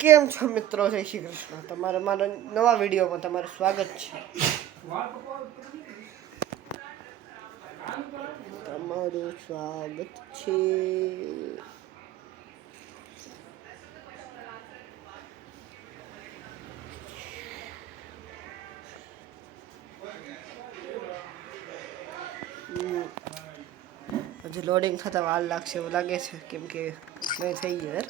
કેમ છો મિત્રો? જય શ્રી કૃષ્ણ. તમારા મારા નવા વિડીયોમાં તમારું સ્વાગત છે. તમારું સ્વાગત છે. હજી લોડિંગ થતા વાર લાગશે એવું લાગે છે, કેમ કે નહીં થઈ ગયું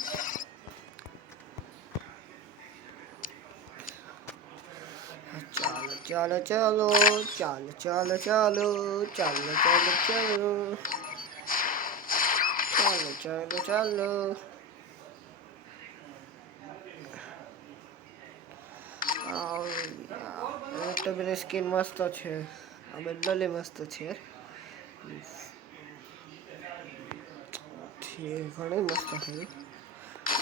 ચાલો ચાલો ચાલો ચાલો ચાલો ચાલો ચાલો ચાલો ચાલો ચાલો ચાલો યુટ્યુબની સ્કીન મસ્ત છે. આ બદલે મસ્ત છે. ઘણી મસ્ત છે.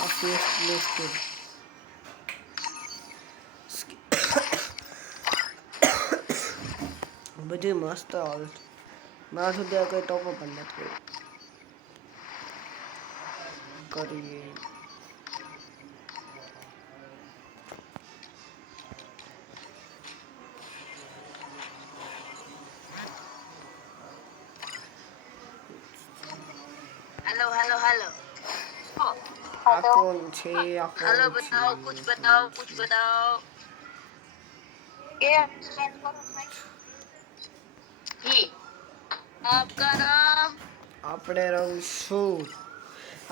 આ ફેસની સ્કીન બધી મસ્ત આવે. મારા સુધી આ કોઈ ટોપો પણ નથી કરીએ. हेलो हेलो हेलो આ કોણ છે? આ हेलो કોણ છે? बताओ कुछ बताओ कुछ बताओ क्या स्टार्ट करो भाई जी आपका नाम આપણે રમશું.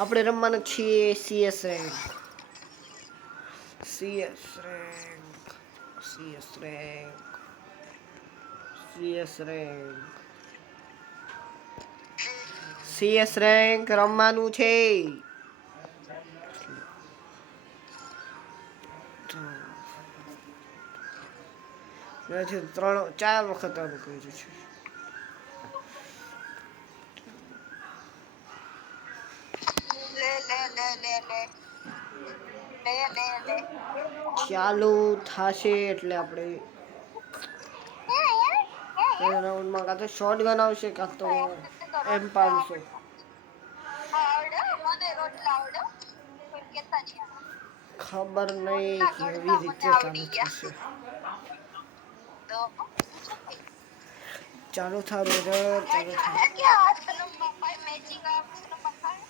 આપણે રમવાના છીએ CS rank. CS rank. CS rank. CS rank. CS rank રમવાનું છે. મેં 3-4 વખત આવું કર્યું છે. ले ले ले ले ले ले ले ले ચાલુ થશે એટલે આપણે રાઉન્ડમાં કાં તો શોર્ટ ગન આવશે, કાં તો M500. આવડે મને રોટલા આવડે કોઈ કેતા નહીં ખબર નહીં રોટલા કેવી ઘડતા મને રીતે ચાલુ આવડી થશે. ગયા તો ચાલુ થારું ચાલુ થાય. है क्या आज नंबर 5 मैचिंग आप नंबर 5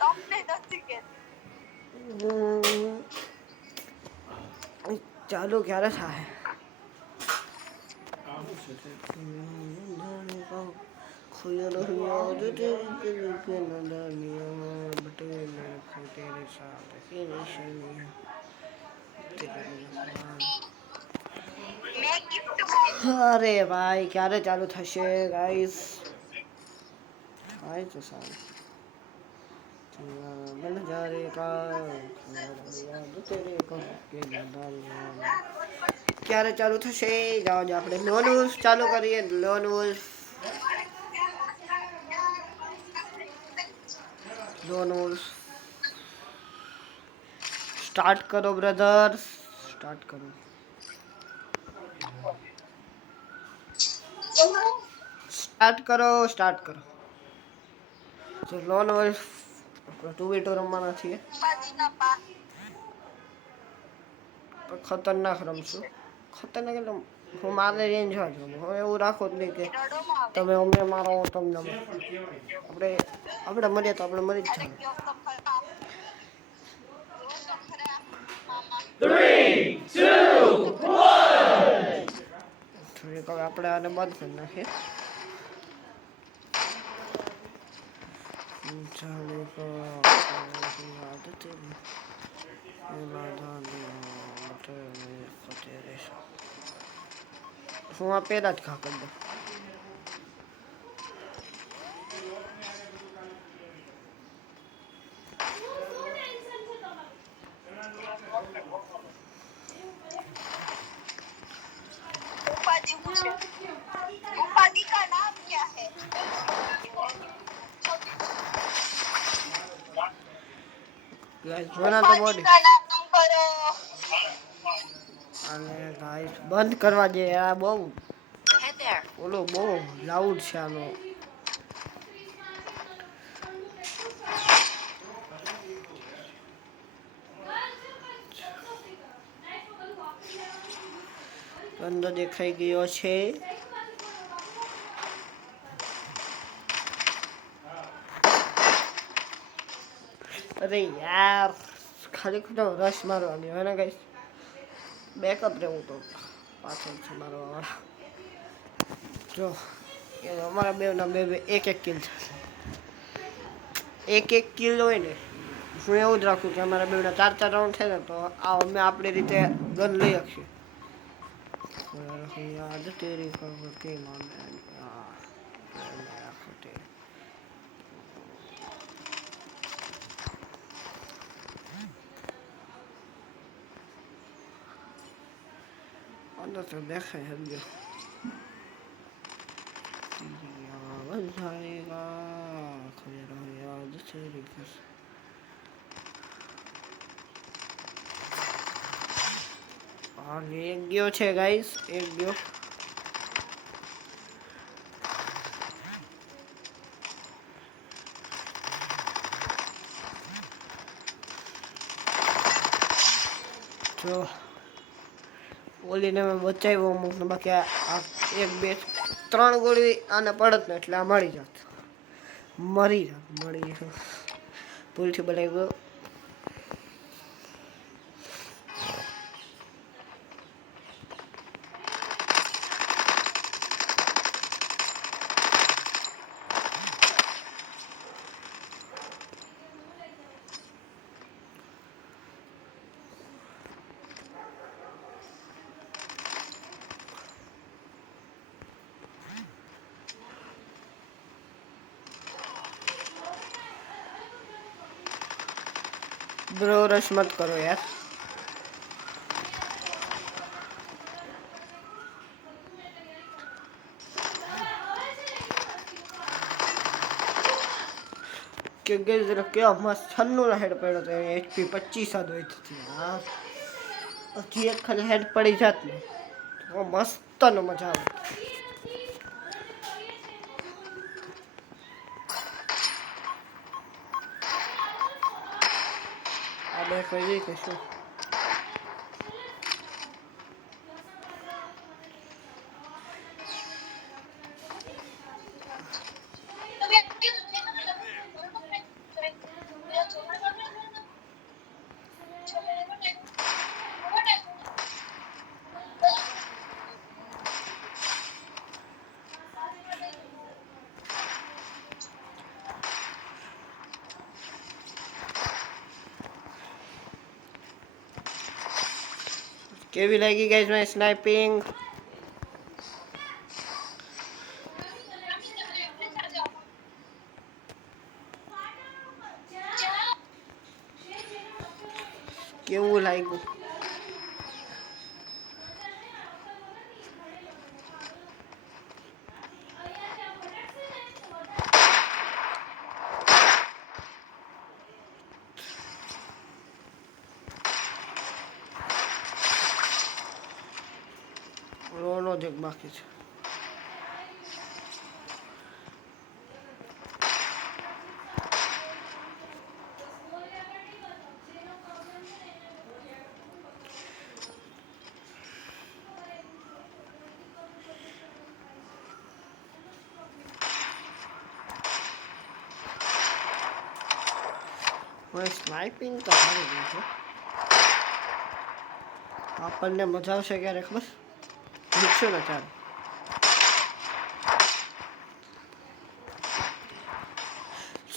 टॉप में નથી કે ચાલુ ક્યારે થાય? मैं गिफ्ट में અરે ભાઈ, ક્યારે ચાલુ થશે ગાઈસ? આય તો સારું. ક્યારે ચાલુ થશે? જાઓ આપણે લોન વોલ્ફ ચાલુ કરીએ. લોન વોલ્ફ સ્ટાર્ટ કરો બ્રધર્સ, સ્ટાર્ટ કરો. સ્ટાર્ટ કરો, સ્ટાર્ટ કરો. તો લોન વોલ્ફ 2v2 રમવાના છીએ. બાજીના પા ખતરનાક રમશું. ખતરનાક એટલે હું મારે રેન્જ જ રમું. હવે એવું રાખો જ નહીં કે રડોમાં આવે તમે અમને મારો તમને આપણે મરીએ તો આપણે મરી જ અરે જવાનું. ક્યો તો ખરા મામા 3, 2, 1. થોડીક હવે આપણે આને બંધ કરી નાખીએ. હું આ પહેલા જ ખા કરી દઉં. उपाधि पूछे उपाधि का नाम क्या है જોના તો બોડી का नाम करो અને ગાઈસ બંધ કરવા દે. આ બહુ है there ઓલો બહુ લાઉડ છે આનો. અંદર દેખાઈ ગયો છે. અરે યાર ખાલી ખોટો રશ મારવાની હોય ને ગાઈસ. બેકઅપ રહેવું તો પાછળથી મારવા જો એ અમારા બેના બે એક કિલ છે. એક કિલ હોય ને હું એવું જ રાખું કે અમારા બેના 4 રાઉન્ડ થાય ને તો અમે આપણી રીતે ગન લઈ શકીએ. યાદ તેરી કરતી માને અંદર તો દેખાય સમજો. याद जाएगा खैर याद तेरी कसम. હા એક ગયો છે ગાઈસ, એક ગયો. જો ઓલીને મેં બચાવ્યો અમુક ને, બાકી આ 1 2 3 ગોળી આને પડત ને એટલે આ મરી જાત. ભૂલથી બનાવી ગયો. ब्रो रश मत करो यार. કે ગેસ क्या मस्त 96 हेड પડ્યો તો એચપી 25 હતો એથી. હા હજી એક ખાલી હેડ પડી જાત ને તો મસ્ત નો મજા આવે. આ બે કઈ કે શું કેવી લાગી ગાઈસ મારી સ્નાઇપિંગ? કેવું લાગ્યું? રોનો જ બાકી છે. સ્નાઇપિંગ તો સારી છે. આપણને મજા આવશે ક્યારે ખબર? પૂછો ને ચાલ.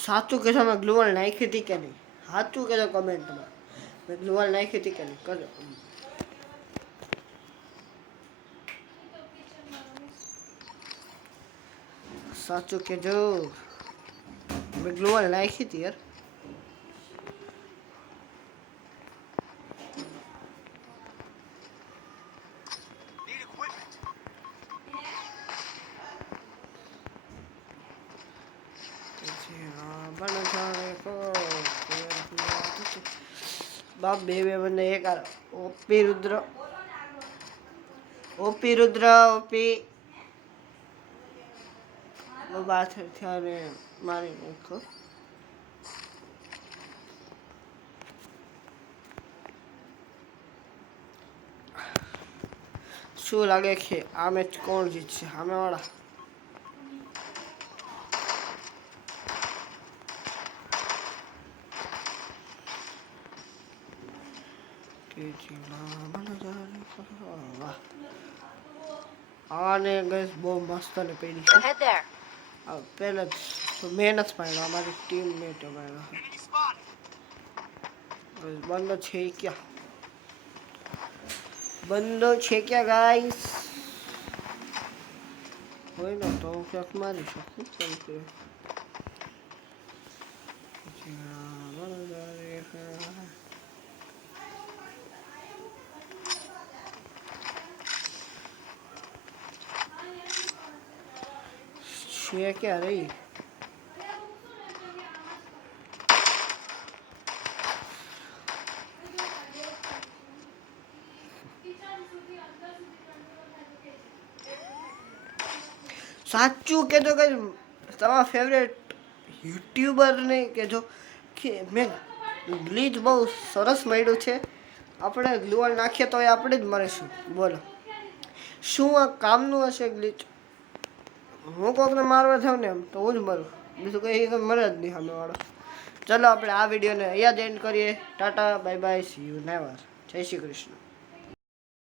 સાચું કે મેં ગ્લુઅલ નાખી હતી કે નહીં? સાચું કહેજો કમેન્ટમાં. મેં ગ્લુઅલ નાખી હતી કે નહીં? કરજો. સાચું કહેજો. મેં ગ્લુઅલ નાખી હતી યાર. બાપ બે બંને એક ઓપી રુદ્ર ઓપી બાત થયા મારી નાખો. શું લાગે છે આ મેચ કોણ જીતશે સામેવાળા? આને ગઈસ બહુ મસ્ત ને પડી છે. Head there. પહેલા જ મહેનત પાડ્યો અમારી ટીમ મેટ પાડ્યો. બંદો છે ક્યાં? બંદો છે ક્યાં ગાઈસ? હોય ને તો હું ક્યાંક મારી શકું. કેમ કે છે ક્યાં રહી? સાચું કહેજો કે તમારા ફેવરેટ યુટ્યુબરને કહેજો કે મેં ગ્લિચ બહુ સરસ મળ્યું છે. આપણે ગ્લુઅલ નાખીએ તો એ આપણે જ મરીશું. બોલો શું આ કામનું હશે ગ્લિચ? હું કોકને મારવા થાવ ને એમ તો હું જ મરું, બીજું કંઈ તો મરે જ નહીં સામેવાળો. ચલો આપણે આ વિડીયોને અહીંયા જ એન્ડ કરીએ. Tata bye bye, C you never. જય શ્રી કૃષ્ણ.